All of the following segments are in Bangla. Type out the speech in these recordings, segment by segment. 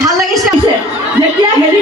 ভাল লাগিছে যেতিয়া হেৰি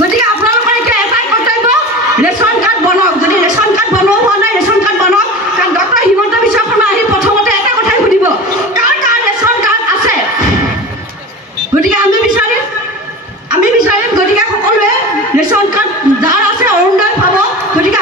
গতিকে আপোনালোকৰ এতিয়া এটাই কৰ্তব্য, ৰেচন কাৰ্ড বনাওক। যদি ৰেচন কাৰ্ড বনোৱা হোৱা নাই, ৰেচন কাৰ্ড বনাওক। কাৰণ ডক্টৰ হিমন্ত বিশ্ব শৰ্মা আহি প্ৰথমতে এটা কথাই সুধিব, কাৰ কাৰ ৰেচন কাৰ্ড আছে? গতিকে আমি বিচাৰিম আমি বিচাৰিম গতিকে সকলোৱে ৰেচন কাৰ্ড যাৰ আছে অৰুণোদয় পাব। গতিকে